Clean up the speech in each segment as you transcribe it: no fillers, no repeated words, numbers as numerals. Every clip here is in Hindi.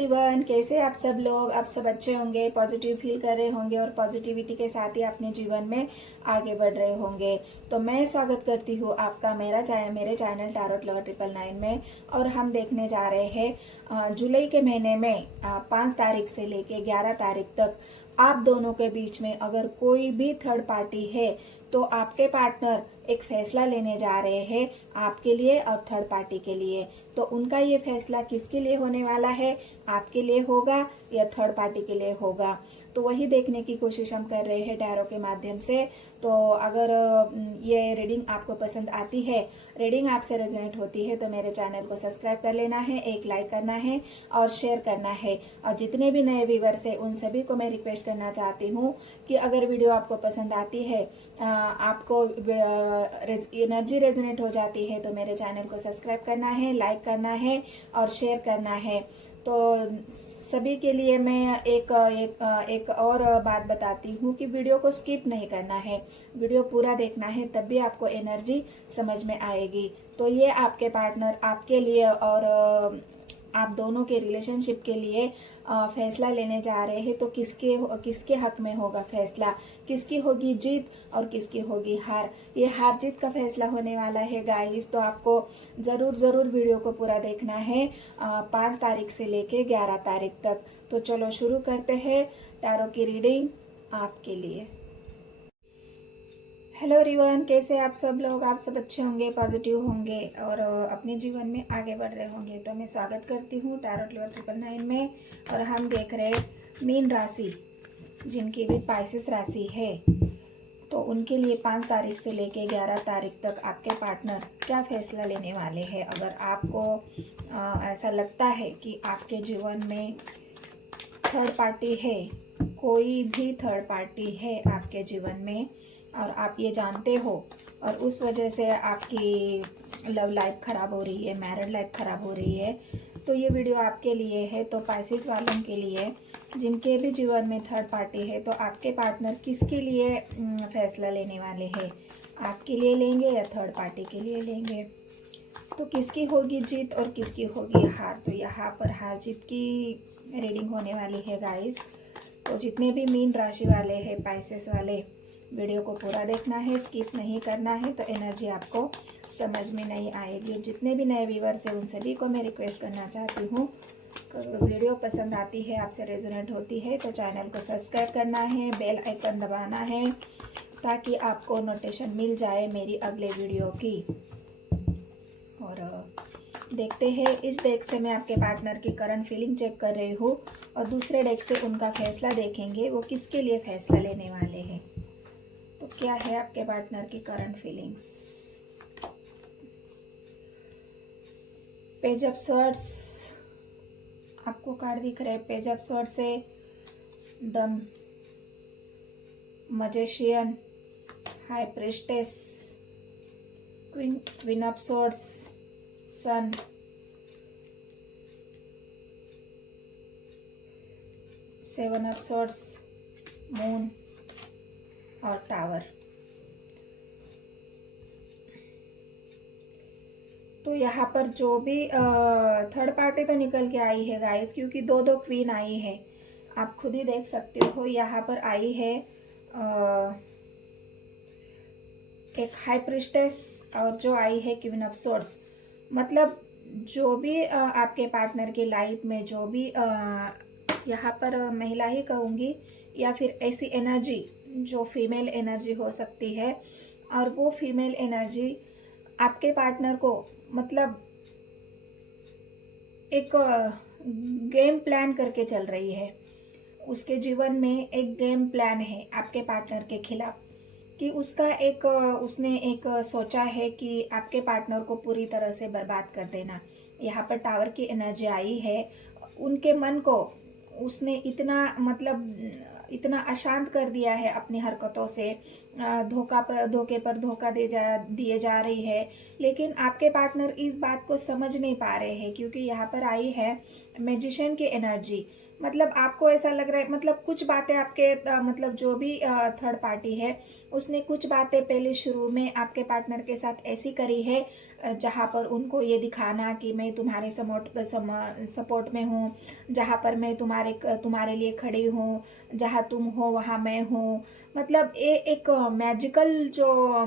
एवरीवन, कैसे आप सब लोग। आप सब अच्छे होंगे, पॉजिटिव फील कर रहे होंगे और पॉजिटिविटी के साथ ही अपने जीवन में आगे बढ़ रहे होंगे। तो मैं स्वागत करती हूँ आपका मेरे चैनल टैरोट लवर 999 में। और हम देखने जा रहे हैं जुलाई के महीने में 5 तारीख से लेके 11 तारीख तक आप दोनों के बीच में अगर कोई भी थर्ड पार्टी है तो आपके पार्टनर एक फैसला लेने जा रहे हैं आपके लिए और थर्ड पार्टी के लिए। तो उनका ये फैसला किसके लिए होने वाला है, आपके लिए होगा या थर्ड पार्टी के लिए होगा, तो वही देखने की कोशिश हम कर रहे हैं टैरो के माध्यम से। तो अगर ये रीडिंग आपको पसंद आती है, रीडिंग आपसे रेजोनेट होती है, तो मेरे चैनल को सब्सक्राइब कर लेना है, एक लाइक करना है और शेयर करना है। और जितने भी नए व्यूअर्स हैं उन सभी को मैं रिक्वेस्ट करना चाहती हूँ कि अगर वीडियो आपको पसंद आती है, आपको एनर्जी रेजोनेट हो जाती है, तो मेरे चैनल को सब्सक्राइब करना है, लाइक करना है और शेयर करना है। तो सभी के लिए मैं एक और बात बताती हूँ कि वीडियो को स्किप नहीं करना है, वीडियो पूरा देखना है, तब भी आपको एनर्जी समझ में आएगी। तो ये आपके पार्टनर आपके लिए और आप दोनों के रिलेशनशिप के लिए फैसला लेने जा रहे हैं। तो किसके हक में होगा फैसला, किसकी होगी जीत और किसकी होगी हार, ये हार जीत का फैसला होने वाला है गाइस। तो आपको जरूर वीडियो को पूरा देखना है 5 तारीख से लेके 11 तारीख तक। तो चलो शुरू करते हैं टैरो की रीडिंग आपके लिए। हेलो एवरीवन, कैसे आप सब लोग। आप सब अच्छे होंगे, पॉजिटिव होंगे और अपने जीवन में आगे बढ़ रहे होंगे। तो मैं स्वागत करती हूँ टैरोट लवर 999 में। और हम देख रहे मीन राशि, जिनकी भी पाइसेस राशि है, तो उनके लिए 5 तारीख से लेके 11 तारीख तक आपके पार्टनर क्या फैसला लेने वाले हैं। अगर आपको ऐसा लगता है कि आपके जीवन में थर्ड पार्टी है, कोई भी थर्ड पार्टी है आपके जीवन में और आप ये जानते हो और उस वजह से आपकी लव लाइफ खराब हो रही है, मैरिड लाइफ खराब हो रही है, तो ये वीडियो आपके लिए है। तो पाइसेस वालों के लिए, जिनके भी जीवन में थर्ड पार्टी है, तो आपके पार्टनर किसके लिए फैसला लेने वाले हैं, आपके लिए लेंगे या थर्ड पार्टी के लिए लेंगे। तो किसकी होगी जीत और किसकी होगी हार। तो यहाँ पर हार जीत की रीडिंग होने वाली है गाइस। तो जितने भी मीन राशि वाले हैं, पाइसेस वाले, वीडियो को पूरा देखना है, स्किप नहीं करना है, तो एनर्जी आपको समझ में नहीं आएगी। जितने भी नए व्यूअर्स हैं उन सभी को मैं रिक्वेस्ट करना चाहती हूँ, अगर वीडियो पसंद आती है, आपसे रेजोनेट होती है, तो चैनल को सब्सक्राइब करना है, बेल आइकन दबाना है, ताकि आपको नोटिफिकेशन मिल जाए मेरी अगले वीडियो की। और देखते हैं, इस डेक से मैं आपके पार्टनर की करंट फीलिंग चेक कर रही हूँ और दूसरे डेक से उनका फैसला देखेंगे, वो किसके लिए फैसला लेने वाले हैं। तो क्या है आपके पार्टनर की current feelings. Page of swords आपको कार्ड दिख रहे हैं। पेज ऑफ स्वॉर्ड्स से the magician, high priestess, queen of swords, sun, seven of swords, moon और टावर। तो यहाँ पर जो भी थर्ड पार्टी तो निकल के आई है गाइस, क्योंकि दो क्वीन आई है, आप खुद ही देख सकते हो। यहाँ पर आई है एक हाई प्रीस्टेस और जो आई है क्वीन ऑफ सोर्स। मतलब जो भी आपके पार्टनर की लाइफ में जो भी यहाँ पर महिला ही कहूँगी या फिर ऐसी एनर्जी जो फीमेल एनर्जी हो सकती है, और वो फीमेल एनर्जी आपके पार्टनर को मतलब एक गेम प्लान करके चल रही है। उसके जीवन में एक गेम प्लान है आपके पार्टनर के खिलाफ, कि उसने एक सोचा है कि आपके पार्टनर को पूरी तरह से बर्बाद कर देना। यहाँ पर टावर की एनर्जी आई है, उनके मन को उसने इतना अशांत कर दिया है अपनी हरकतों से, धोखे पर धोखा दिए जा रही है। लेकिन आपके पार्टनर इस बात को समझ नहीं पा रहे हैं, क्योंकि यहाँ पर आई है मैजिशियन की एनर्जी। मतलब आपको ऐसा लग रहा है, मतलब कुछ बातें आपके मतलब जो भी थर्ड पार्टी है उसने कुछ बातें पहले शुरू में आपके पार्टनर के साथ ऐसी करी है जहाँ पर उनको ये दिखाना कि मैं तुम्हारे सपोर्ट में हूँ, जहाँ पर मैं तुम्हारे लिए खड़ी हूँ, जहाँ तुम हो वहाँ मैं हूँ। मतलब ये एक मैजिकल जो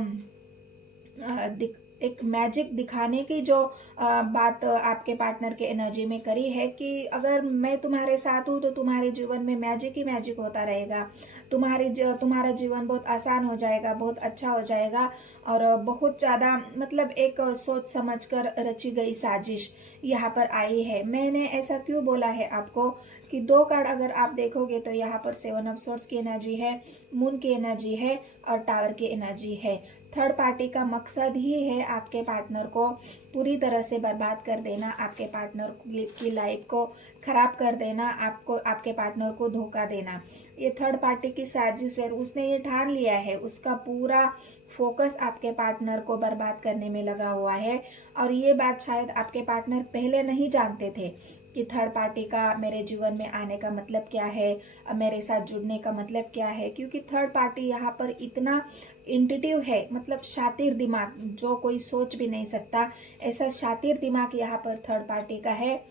एक मैजिक दिखाने की जो बात आपके पार्टनर के एनर्जी में करी है कि अगर मैं तुम्हारे साथ हूँ तो तुम्हारे जीवन में मैजिक ही मैजिक होता रहेगा। तुम्हारा जीवन बहुत आसान हो जाएगा, बहुत अच्छा हो जाएगा। और बहुत ज़्यादा मतलब एक सोच समझ कर रची गई साजिश यहाँ पर आई है। मैंने ऐसा क्यों बोला है आपको कि 2 कार्ड अगर आप देखोगे तो यहाँ पर 7 ऑफ सोर्ड्स की एनर्जी है, मून की एनर्जी है और टावर की एनर्जी है। थर्ड पार्टी का मकसद ही है आपके पार्टनर को पूरी तरह से बर्बाद कर देना, आपके पार्टनर की लाइफ को खराब कर देना, आपके पार्टनर को धोखा देना। ये थर्ड पार्टी की साजिश है। उसने ये ठान लिया है, उसका पूरा फोकस आपके पार्टनर को बर्बाद करने में लगा हुआ है। और ये बात शायद आपके पार्टनर पहले नहीं जानते थे कि थर्ड पार्टी का मेरे जीवन में आने का मतलब क्या है, मेरे साथ जुड़ने का मतलब क्या है। क्योंकि थर्ड पार्टी यहाँ पर इतना इंट्यूटिव है, मतलब शातिर दिमाग, जो कोई सोच भी नहीं सकता, ऐसा शातिर दिमाग यहाँ पर थर्ड पार्टी का है।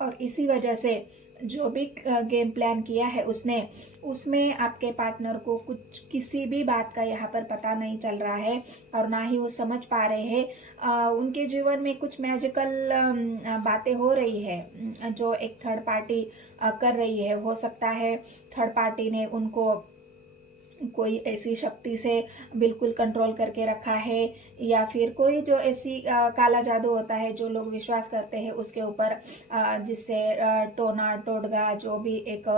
और इसी वजह से जो भी गेम प्लान किया है उसमें आपके पार्टनर को कुछ किसी भी बात का यहाँ पर पता नहीं चल रहा है और ना ही वो समझ पा रहे हैं। उनके जीवन में कुछ मैजिकल बातें हो रही है जो एक थर्ड पार्टी कर रही है। हो सकता है थर्ड पार्टी ने उनको कोई ऐसी शक्ति से बिल्कुल कंट्रोल करके रखा है, या फिर कोई जो ऐसी काला जादू होता है जो लोग विश्वास करते हैं उसके ऊपर, जिससे टोना टोडगा जो भी एक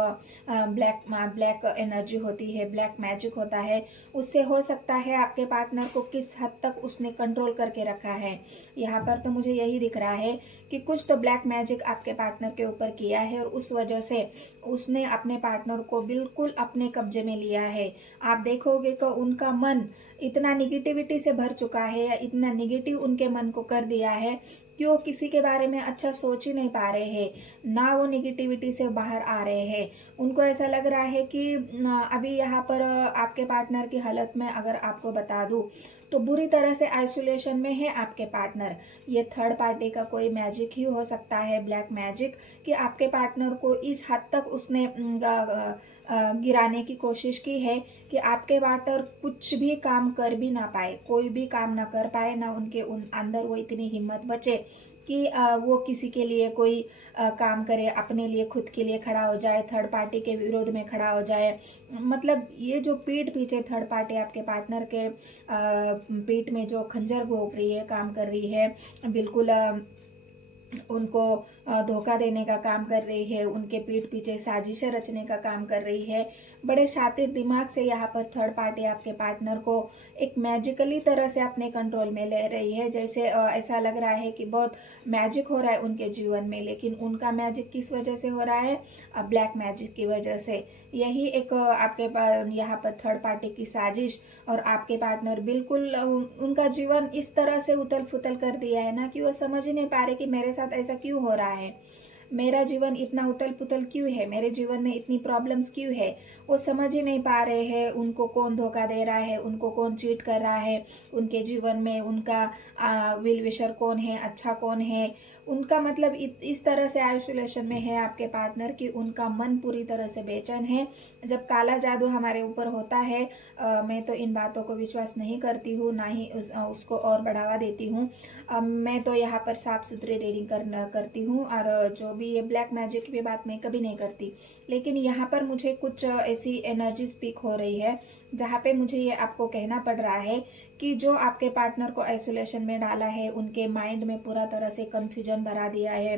ब्लैक एनर्जी होती है, ब्लैक मैजिक होता है, उससे हो सकता है आपके पार्टनर को किस हद तक उसने कंट्रोल करके रखा है। यहाँ पर तो मुझे यही दिख रहा है कि कुछ तो ब्लैक मैजिक आपके पार्टनर के ऊपर किया है और उस वजह से उसने अपने पार्टनर को बिल्कुल अपने कब्जे में लिया है। आप देखोगे कि उनका मन इतना निगेटिविटी से भर चुका है, या इतना निगेटिव उनके मन को कर दिया है कि वो किसी के बारे में अच्छा सोच ही नहीं पा रहे हैं, ना वो निगेटिविटी से बाहर आ रहे हैं। उनको ऐसा लग रहा है कि अभी यहाँ पर आपके पार्टनर की हालत में अगर आपको बता दूं तो बुरी तरह से आइसोलेशन में है आपके पार्टनर। ये थर्ड पार्टी का कोई मैजिक ही हो सकता है, ब्लैक मैजिक, कि आपके पार्टनर को इस हद तक उसने गिराने की कोशिश की है कि आपके पार्टनर कुछ भी काम कर भी ना पाए, कोई भी काम ना कर पाए, ना उनके अंदर वो इतनी हिम्मत बचे कि वो किसी के लिए कोई काम करे, अपने लिए खुद के लिए खड़ा हो जाए, थर्ड पार्टी के विरोध में खड़ा हो जाए। मतलब ये जो पीठ पीछे थर्ड पार्टी आपके पार्टनर के पीठ में जो खंजर घोंप रही है, काम कर रही है, बिल्कुल उनको धोखा देने का काम कर रही है, उनके पीठ पीछे साजिशें रचने का काम कर रही है। बड़े शातिर दिमाग से यहाँ पर थर्ड पार्टी आपके पार्टनर को एक मैजिकली तरह से अपने कंट्रोल में ले रही है। जैसे ऐसा लग रहा है कि बहुत मैजिक हो रहा है उनके जीवन में, लेकिन उनका मैजिक किस वजह से हो रहा है? ब्लैक मैजिक की वजह से। यही एक आपके यहाँ पर थर्ड पार्टी की साजिश, और आपके पार्टनर बिल्कुल उनका जीवन इस तरह से उथल पुथल कर दिया है ना कि वो समझ ही नहीं पा रहे कि मेरे साथ ऐसा क्यों हो रहा है, मेरा जीवन इतना उथल पुथल क्यों है, मेरे जीवन में इतनी प्रॉब्लम्स क्यों है। वो समझ ही नहीं पा रहे हैं उनको कौन धोखा दे रहा है, उनको कौन चीट कर रहा है उनके जीवन में, उनका विल विशर कौन है, अच्छा कौन है। उनका मतलब इस तरह से आइसोलेशन में है आपके पार्टनर कि उनका मन पूरी तरह से बेचैन है। जब काला जादू हमारे ऊपर होता है, मैं तो इन बातों को विश्वास नहीं करती हूँ, ना ही उसको और बढ़ावा देती हूँ। मैं तो यहाँ पर साफ सुथरी रीडिंग करती हूँ, और जो भी ये ब्लैक मैजिक की बात मैं कभी नहीं करती। लेकिन यहाँ पर मुझे कुछ ऐसी एनर्जी स्पीक हो रही है जहाँ पे मुझे ये आपको कहना पड़ रहा है कि जो आपके पार्टनर को आइसोलेशन में डाला है, उनके माइंड में पूरा तरह से कंफ्यूजन भरा दिया है,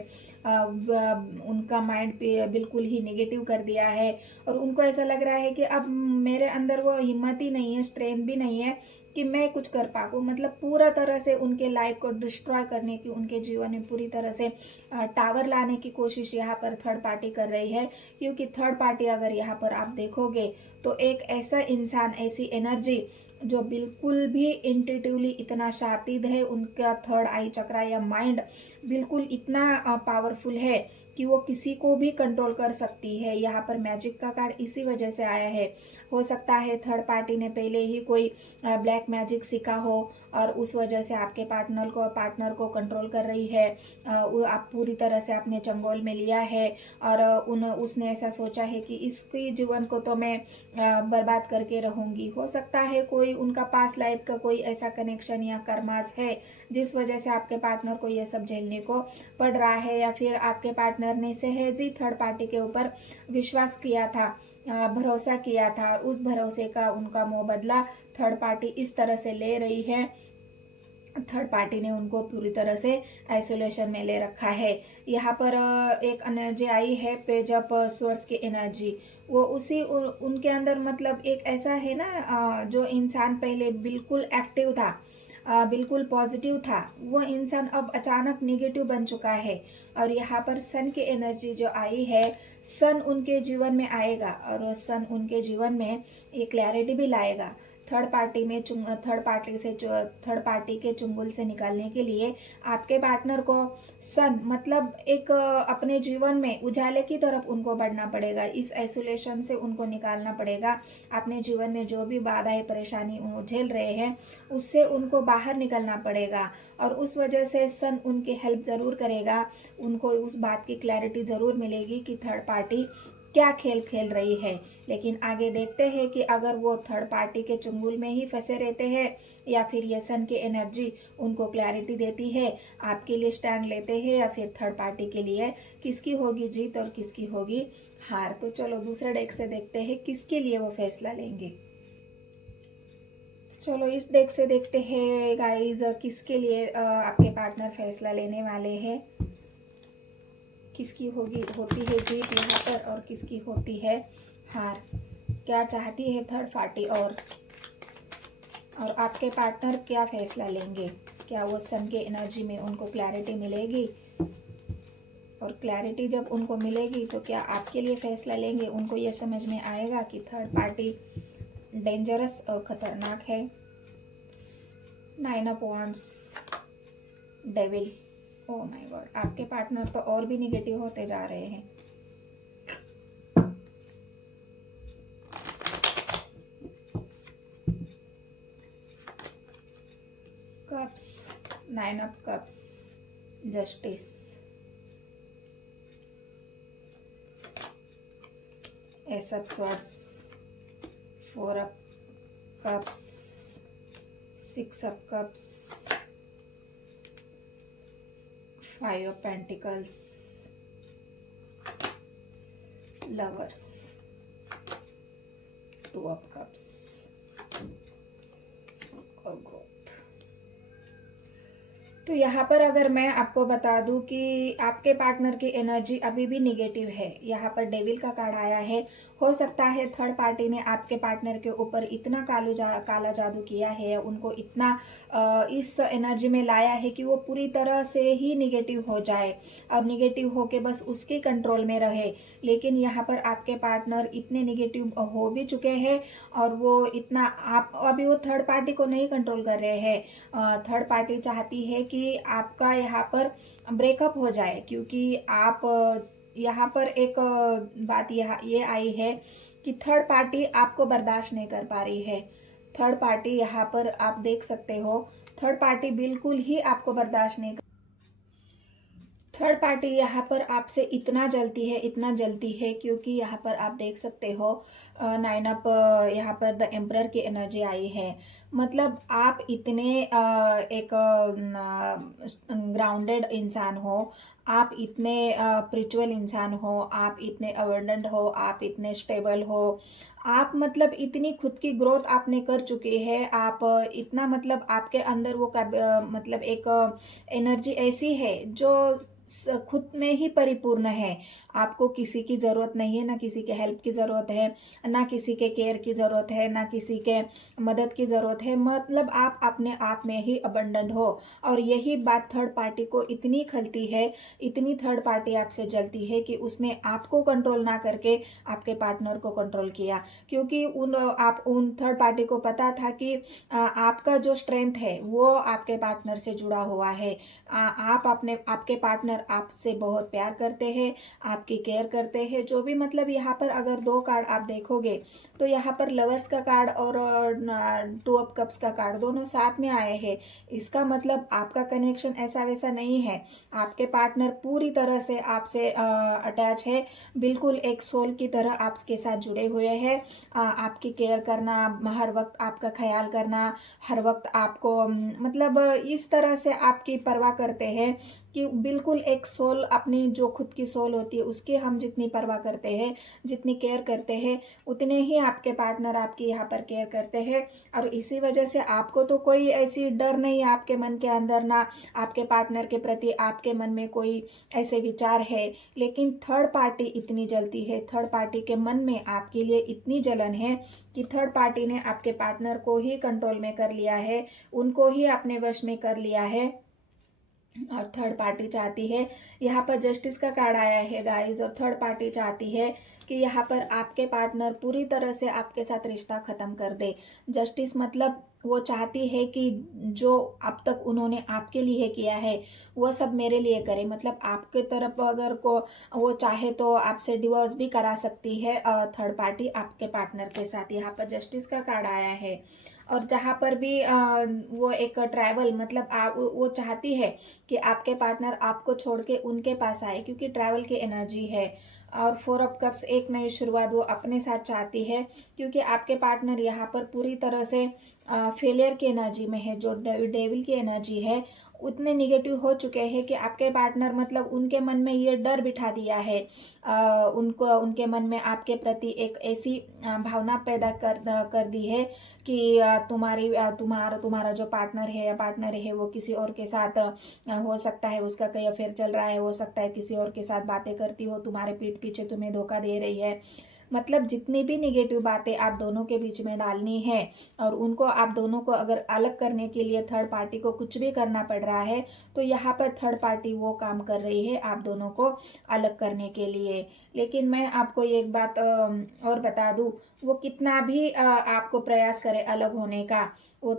उनका माइंड पे बिल्कुल ही नेगेटिव कर दिया है, और उनको ऐसा लग रहा है कि अब मेरे अंदर वो हिम्मत ही नहीं है, स्ट्रेंथ भी नहीं है कि मैं कुछ कर पाऊँ। मतलब पूरा तरह से उनके लाइफ को डिस्ट्रॉय करने की, उनके जीवन में पूरी तरह से टावर लाने की कोशिश यहाँ पर थर्ड पार्टी कर रही है, क्योंकि थर्ड पार्टी अगर यहाँ पर आप देखोगे तो एक ऐसा इंसान, ऐसी एनर्जी जो बिल्कुल भी इंट्यूटिवली इतना शातिद है, उनका थर्ड आई चक्रा या माइंड बिल्कुल इतना पावरफुल है कि वो किसी को भी कंट्रोल कर सकती है। यहाँ पर मैजिक का कार्ड इसी वजह से आया है। हो सकता है थर्ड पार्टी ने पहले ही कोई ब्लैक मैजिक सीखा हो और उस वजह से आपके पार्टनर को कंट्रोल कर रही है। आप पूरी तरह से अपने चंगुल में लिया है और उसने ऐसा सोचा है कि इसके जीवन को तो मैं बर्बाद करके रहूंगी। हो सकता है कोई उनका पास्ट लाइफ का कोई ऐसा कनेक्शन या कर्मास है जिस वजह से आपके पार्टनर को ये सब झेलने को पड़ रहा है, या फिर आपके पार्टनर ने सहज ही थर्ड पार्टी के ऊपर विश्वास किया था, भरोसा किया था, और उस भरोसे का उनका मुंह बदला थर्ड पार्टी इस तरह से ले रही है। थर्ड पार्टी ने उनको पूरी तरह से आइसोलेशन में ले रखा है। यहाँ पर एक एनर्जी आई है पेज ऑफ सोर्स की एनर्जी, वो उसी उनके अंदर मतलब एक ऐसा है ना, जो इंसान पहले बिल्कुल एक्टिव था, बिल्कुल पॉजिटिव था, वो इंसान अब अचानक निगेटिव बन चुका है। और यहाँ पर सन की एनर्जी जो आई है, सन उनके जीवन में आएगा और सन उनके जीवन में ये क्लैरिटी भी लाएगा। थर्ड पार्टी के चुंगल से निकालने के लिए आपके पार्टनर को सन मतलब एक अपने जीवन में उजाले की तरफ उनको बढ़ना पड़ेगा। इस आइसोलेशन से उनको निकालना पड़ेगा। अपने जीवन में जो भी बाधाएं परेशानी झेल रहे हैं उससे उनको बाहर निकलना पड़ेगा, और उस वजह से सन उनकी हेल्प ज़रूर करेगा। उनको उस बात की क्लैरिटी ज़रूर मिलेगी कि थर्ड पार्टी क्या खेल खेल रही है। लेकिन आगे देखते हैं कि अगर वो थर्ड पार्टी के चुंगल में ही फंसे रहते हैं या फिर ये सन की एनर्जी उनको क्लैरिटी देती है, आपके लिए स्टैंड लेते हैं या फिर थर्ड पार्टी के लिए, किसकी होगी जीत और किसकी होगी हार। तो चलो दूसरे डेक से देखते हैं किसके लिए वो फैसला लेंगे। चलो इस डेक से देखते हैं गाइज किसके लिए आपके पार्टनर फैसला लेने वाले हैं, किसकी होती है जीत यहाँ पर और किसकी होती है हार। क्या चाहती है थर्ड पार्टी और आपके पार्टनर क्या फैसला लेंगे। क्या वो सन के एनर्जी में उनको क्लैरिटी मिलेगी, और क्लैरिटी जब उनको मिलेगी तो क्या आपके लिए फैसला लेंगे। उनको ये समझ में आएगा कि थर्ड पार्टी डेंजरस और ख़तरनाक है। 9 of wands, devil, oh my God, आपके पार्टनर तो और भी निगेटिव होते जा रहे हैं। Cups, 9 of cups, justice, S of swords, 4 of cups, 6 of cups, 5 of Pentacles, Lovers, 2 of Cups और Growth। तो यहाँ पर अगर मैं आपको बता दूं कि आपके पार्टनर की एनर्जी अभी भी निगेटिव है। यहाँ पर डेविल का कार्ड आया है। हो सकता है थर्ड पार्टी ने आपके पार्टनर के ऊपर इतना काला जादू किया है, उनको इतना इस एनर्जी में लाया है कि वो पूरी तरह से ही निगेटिव हो जाए और निगेटिव होके बस उसके कंट्रोल में रहे। लेकिन यहाँ पर आपके पार्टनर इतने निगेटिव हो भी चुके हैं और वो इतना अभी वो थर्ड पार्टी को नहीं कंट्रोल कर रहे हैं। थर्ड पार्टी चाहती है कि आपका यहाँ पर ब्रेकअप हो जाए, क्योंकि आप यहाँ पर एक बात ये आई है कि थर्ड पार्टी आपको बर्दाश्त नहीं कर पा रही है। थर्ड पार्टी यहाँ पर आप देख सकते हो, थर्ड पार्टी बिल्कुल ही आपको बर्दाश्त नहीं। थर्ड पार्टी यहाँ पर आपसे इतना जलती है क्योंकि यहाँ पर आप देख सकते हो 9 ऑफ यहाँ पर द एम्परर की एनर्जी आई है। मतलब आप इतने एक ग्राउंडेड इंसान हो, आप इतने स्पिरिचुअल इंसान हो, आप इतने अबंडेंट हो, आप इतने स्टेबल हो, आप मतलब इतनी खुद की ग्रोथ आपने कर चुके हैं। आप इतना मतलब आपके अंदर वो मतलब एक एनर्जी ऐसी है जो खुद में ही परिपूर्ण है। आपको किसी की ज़रूरत नहीं है, ना किसी के हेल्प की ज़रूरत है, ना किसी के केयर की ज़रूरत है, ना किसी के मदद की ज़रूरत है। मतलब आप अपने आप में ही अबंडेंट हो। और यही बात थर्ड पार्टी को इतनी खलती है, इतनी थर्ड पार्टी आपसे जलती है कि उसने आपको कंट्रोल ना करके आपके पार्टनर को कंट्रोल किया। क्योंकि उन थर्ड पार्टी को पता था कि आपका जो स्ट्रेंथ है वो आपके पार्टनर से जुड़ा हुआ है। आपके पार्टनर आपसे बहुत प्यार करते हैं, आपकी केयर करते हैं। जो भी मतलब यहाँ पर अगर दो कार्ड आप देखोगे तो यहाँ पर लवर्स का कार्ड और टू ऑफ कप्स का कार्ड दोनों साथ में आए हैं। इसका मतलब आपका कनेक्शन ऐसा वैसा नहीं है। आपके पार्टनर पूरी तरह से आपसे अटैच है, बिल्कुल एक सोल की तरह आपके साथ जुड़े हुए हैं। आपकी केयर करना, हर वक्त आपका ख्याल करना, हर वक्त आपको मतलब इस तरह से आपकी परवाह करते हैं कि बिल्कुल एक सोल, अपनी जो खुद की सोल होती है उसकी हम जितनी परवाह करते हैं, जितनी केयर करते हैं, उतने ही आपके पार्टनर आपकी यहाँ पर केयर करते हैं। और इसी वजह से आपको तो कोई ऐसी डर नहीं है आपके मन के अंदर, ना आपके पार्टनर के प्रति आपके मन में कोई ऐसे विचार है। लेकिन थर्ड पार्टी इतनी जलती है, थर्ड पार्टी के मन में आपके लिए इतनी जलन है कि थर्ड पार्टी ने आपके पार्टनर को ही कंट्रोल में कर लिया है, उनको ही अपने वश में कर लिया है। और थर्ड पार्टी चाहती है, यहाँ पर जस्टिस का कार्ड आया है गाइस, और थर्ड पार्टी चाहती है कि यहाँ पर आपके पार्टनर पूरी तरह से आपके साथ रिश्ता खत्म कर दे। जस्टिस मतलब वो चाहती है कि जो अब तक उन्होंने आपके लिए किया है वो सब मेरे लिए करे। मतलब आपके तरफ अगर को वो चाहे तो आपसे डिवोर्स भी करा सकती है थर्ड पार्टी आपके पार्टनर के साथ। यहाँ पर जस्टिस का कार्ड आया है। और जहाँ पर भी वो एक ट्रैवल, मतलब वो चाहती है कि आपके पार्टनर आपको छोड़ के उनके पास आए, क्योंकि ट्रैवल की एनर्जी है। और फोर ऑफ कप्स, एक नई शुरुआत वो अपने साथ चाहती है, क्योंकि आपके पार्टनर यहाँ पर पूरी तरह से फेलियर की एनर्जी में है, जो डेविल की एनर्जी है। उतने निगेटिव हो चुके हैं कि आपके पार्टनर मतलब उनके मन में ये डर बिठा दिया है, उनके मन में आपके प्रति एक ऐसी भावना पैदा कर दी है कि तुम्हारा जो पार्टनर है या पार्टनर है वो किसी और के साथ हो सकता है, उसका कहीं अफेयर चल रहा है, हो सकता है किसी और के साथ बातें करती हो, तुम्हारे पीठ पीछे तुम्हें धोखा दे रही है। मतलब जितनी भी निगेटिव बातें आप दोनों के बीच में डालनी है, और उनको आप दोनों को अगर अलग करने के लिए थर्ड पार्टी को कुछ भी करना पड़ रहा है, तो यहाँ पर थर्ड पार्टी वो काम कर रही है आप दोनों को अलग करने के लिए। लेकिन मैं आपको एक बात और बता दूं, वो कितना भी आपको प्रयास करे अलग होने का, वो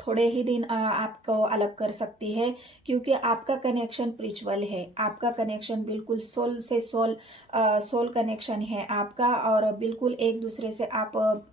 थोड़े ही दिन आपको अलग कर सकती है। क्योंकि आपका कनेक्शन स्पिरिचुअल है, आपका कनेक्शन बिल्कुल सोल से सोल कनेक्शन है आपका। और बिल्कुल एक दूसरे से आप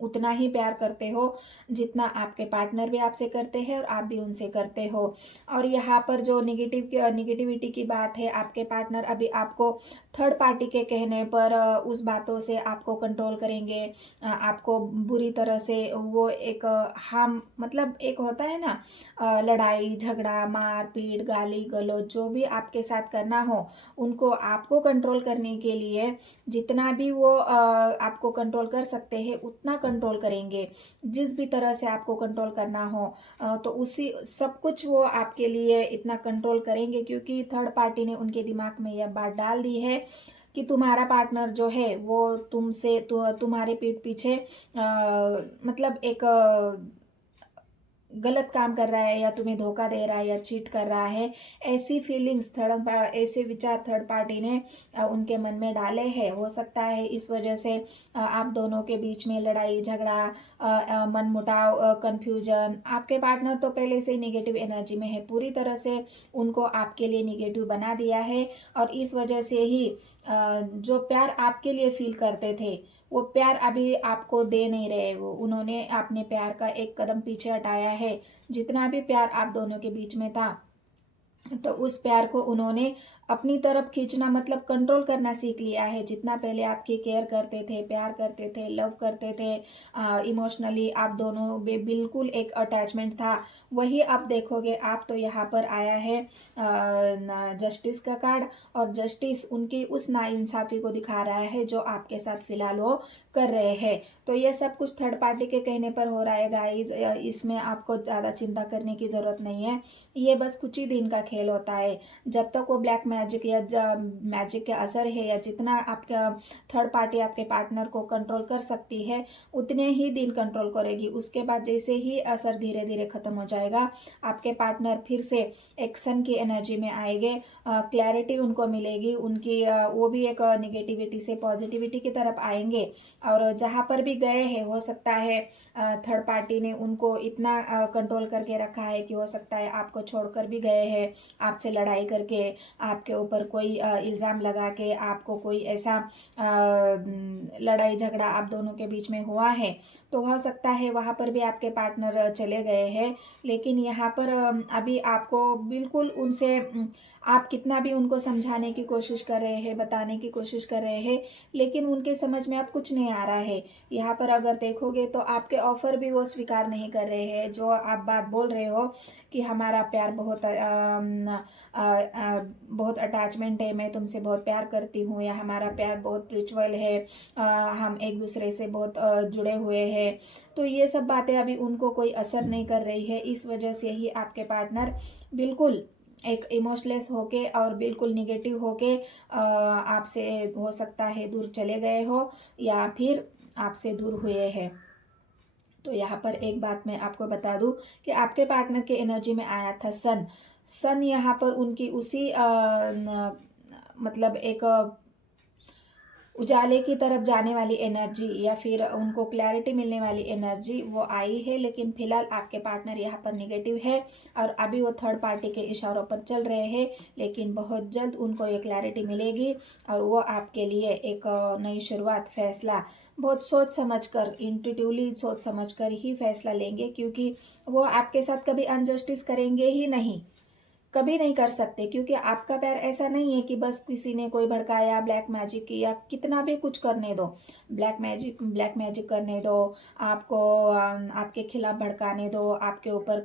उतना ही प्यार करते हो जितना आपके पार्टनर भी आपसे करते हैं और आप भी उनसे करते हो। और यहाँ पर जो निगेटिविटी की बात है, आपके पार्टनर अभी आपको थर्ड पार्टी के कहने पर उस बातों से आपको कंट्रोल करेंगे, आपको बुरी तरह से वो एक हार्म, मतलब एक होता है ना लड़ाई झगड़ा मार पीट गाली गलौज जो भी आपके साथ करना हो, उनको आपको कंट्रोल करने के लिए जितना भी वो आपको कंट्रोल कर सकते हैं उतना कंट्रोल करेंगे। जिस भी तरह से आपको कंट्रोल करना हो तो उसी सब कुछ वो आपके लिए इतना कंट्रोल करेंगे, क्योंकि थर्ड पार्टी ने उनके दिमाग में यह बात डाल दी है कि तुम्हारा पार्टनर जो है वो तुम्हारे पीठ पीछे मतलब एक गलत काम कर रहा है, या तुम्हें धोखा दे रहा है, या चीट कर रहा है। ऐसी फीलिंग्स ऐसे विचार थर्ड पार्टी ने उनके मन में डाले हैं। हो सकता है इस वजह से आप दोनों के बीच में लड़ाई झगड़ा मनमुटाव कंफ्यूजन। आपके पार्टनर तो पहले से ही निगेटिव एनर्जी में है, पूरी तरह से उनको आपके लिए निगेटिव बना दिया है। और इस वजह से ही जो प्यार आपके लिए फील करते थे वो प्यार अभी आपको दे नहीं रहे। वो उन्होंने अपने प्यार का एक कदम पीछे हटाया है। जितना भी प्यार आप दोनों के बीच में था तो उस प्यार को उन्होंने अपनी तरफ खींचना मतलब कंट्रोल करना सीख लिया है। जितना पहले आपकी केयर करते थे, प्यार करते थे, लव करते थे, इमोशनली आप दोनों में बिल्कुल एक अटैचमेंट था, वही आप देखोगे। आप तो यहाँ पर आया है जस्टिस का कार्ड, और जस्टिस उनकी उस नाइंसाफ़ी को दिखा रहा है जो आपके साथ फिलहाल वो कर रहे हैं। तो ये सब कुछ थर्ड पार्टी के कहने पर हो रहा है गाइज। इसमें आपको ज़्यादा चिंता करने की ज़रूरत नहीं है। ये बस कुछ ही दिन का खेल होता है। जब तक वो ब्लैक मैजिक या मैजिक के असर है, या जितना आपका थर्ड पार्टी आपके पार्टनर को कंट्रोल कर सकती है उतने ही दिन कंट्रोल करेगी। उसके बाद जैसे ही असर धीरे धीरे खत्म हो जाएगा, आपके पार्टनर फिर से एक्शन की एनर्जी में आएंगे, क्लैरिटी उनको मिलेगी, उनकी वो भी एक निगेटिविटी से पॉजिटिविटी की तरफ आएंगे। और जहाँ पर भी गए हैं, हो सकता है थर्ड पार्टी ने उनको इतना कंट्रोल करके रखा है कि हो सकता है आपको छोड़कर भी गए हैं, आपसे लड़ाई करके, आपके ऊपर कोई इल्ज़ाम लगा के, आपको कोई ऐसा लड़ाई झगड़ा आप दोनों के बीच में हुआ है। तो हो सकता है वहाँ पर भी आपके पार्टनर चले गए हैं। लेकिन यहाँ पर अभी आपको बिल्कुल उनसे आप कितना भी उनको समझाने की कोशिश कर रहे हैं, बताने की कोशिश कर रहे हैं, लेकिन उनके समझ में अब कुछ नहीं आ रहा है। यहाँ पर अगर देखोगे तो आपके ऑफर भी वो स्वीकार नहीं कर रहे हैं। जो आप बात बोल रहे हो कि हमारा प्यार बहुत अटैचमेंट है, मैं तुमसे बहुत प्यार करती हूँ, या हमारा प्यार बहुत स्पिरिचुअल है, हम एक दूसरे से बहुत जुड़े हुए हैं, तो ये सब बातें अभी उनको कोई असर नहीं कर रही है। इस वजह से ही आपके पार्टनर बिल्कुल एक इमोशनलेस होके और बिल्कुल निगेटिव होके आपसे हो सकता है दूर चले गए हो, या फिर आपसे दूर हुए हैं। तो यहाँ पर एक बात मैं आपको बता दूं कि आपके पार्टनर के एनर्जी में आया था सन यहाँ पर उनकी उसी मतलब एक उजाले की तरफ जाने वाली एनर्जी, या फिर उनको क्लैरिटी मिलने वाली एनर्जी वो आई है। लेकिन फिलहाल आपके पार्टनर यहाँ पर निगेटिव है, और अभी वो थर्ड पार्टी के इशारों पर चल रहे हैं। लेकिन बहुत जल्द उनको ये क्लैरिटी मिलेगी, और वो आपके लिए एक नई शुरुआत, फैसला बहुत सोच समझकर, इंट्यूटिवली सोच समझकर ही फैसला लेंगे, क्योंकि वो आपके साथ कभी अनजस्टिस करेंगे ही नहीं, कभी नहीं कर सकते। क्योंकि आपका प्यार ऐसा नहीं है कि बस किसी ने कोई भड़काया, ब्लैक मैजिक किया, कितना भी कुछ करने दो, ब्लैक मैजिक करने दो, आपको आपके खिलाफ भड़काने दो, आपके ऊपर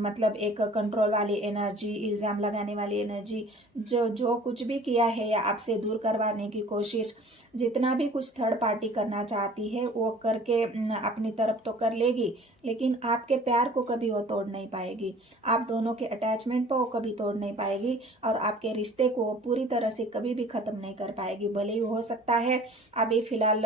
मतलब एक कंट्रोल वाली एनर्जी, इल्ज़ाम लगाने वाली एनर्जी, जो कुछ भी किया है, या आपसे दूर करवाने की कोशिश, जितना भी कुछ थर्ड पार्टी करना चाहती है वो करके अपनी तरफ तो कर लेगी, लेकिन आपके प्यार को कभी वो तोड़ नहीं पाएगी, आप दोनों के अटैचमेंट को वो कभी तोड़ नहीं पाएगी, और आपके रिश्ते को पूरी तरह से कभी भी ख़त्म नहीं कर पाएगी। भले ही हो सकता है अभी फ़िलहाल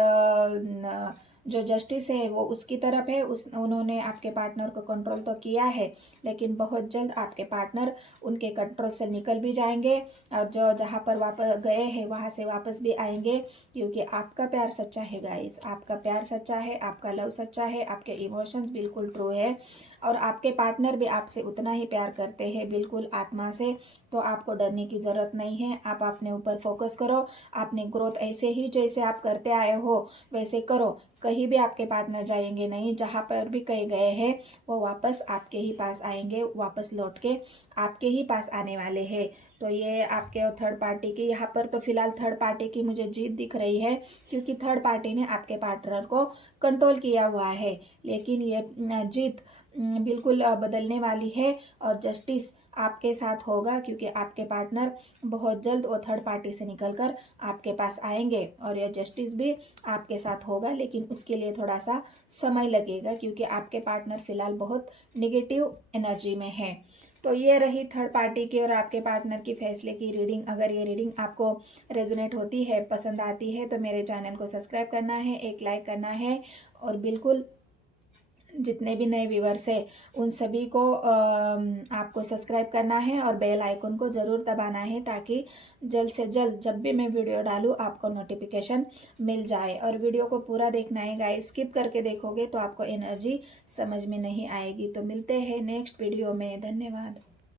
जो जस्टिस है वो उसकी तरफ है, उन्होंने आपके पार्टनर को कंट्रोल तो किया है, लेकिन बहुत जल्द आपके पार्टनर उनके कंट्रोल से निकल भी जाएंगे, और जो जहाँ पर वापस गए हैं वहाँ से वापस भी आएंगे। क्योंकि आपका प्यार सच्चा है गाइस, आपका प्यार सच्चा है, आपका लव सच्चा है, आपके इमोशंस बिल्कुल ट्रू है, और आपके पार्टनर भी आपसे उतना ही प्यार करते हैं बिल्कुल आत्मा से। तो आपको डरने की ज़रूरत नहीं है। आप अपने ऊपर फोकस करो, अपने ग्रोथ ऐसे ही जैसे आप करते आए हो वैसे करो। कहीं भी आपके पार्टनर जाएंगे नहीं, जहाँ पर भी कहीं गए हैं वो वापस आपके ही पास आएंगे, वापस लौट के आपके ही पास आने वाले हैं। तो ये आपके थर्ड पार्टी की, यहाँ पर तो फिलहाल थर्ड पार्टी की मुझे जीत दिख रही है, क्योंकि थर्ड पार्टी ने आपके पार्टनर को कंट्रोल किया हुआ है। लेकिन ये जीत बिल्कुल बदलने वाली है, और जस्टिस आपके साथ होगा, क्योंकि आपके पार्टनर बहुत जल्द वो थर्ड पार्टी से निकलकर आपके पास आएंगे, और यह जस्टिस भी आपके साथ होगा। लेकिन उसके लिए थोड़ा सा समय लगेगा, क्योंकि आपके पार्टनर फिलहाल बहुत निगेटिव एनर्जी में है। तो ये रही थर्ड पार्टी की और आपके पार्टनर की फैसले की रीडिंग। अगर ये रीडिंग आपको रेजोनेट होती है, पसंद आती है, तो मेरे चैनल को सब्सक्राइब करना है, एक लाइक करना है, और बिल्कुल जितने भी नए व्यूवर्स हैं उन सभी को आपको सब्सक्राइब करना है, और बेल आइकन को ज़रूर दबाना है, ताकि जल्द से जल्द जब भी मैं वीडियो डालूँ आपको नोटिफिकेशन मिल जाए। और वीडियो को पूरा देखना है गाइस, स्किप करके देखोगे तो आपको एनर्जी समझ में नहीं आएगी। तो मिलते हैं नेक्स्ट वीडियो में, धन्यवाद।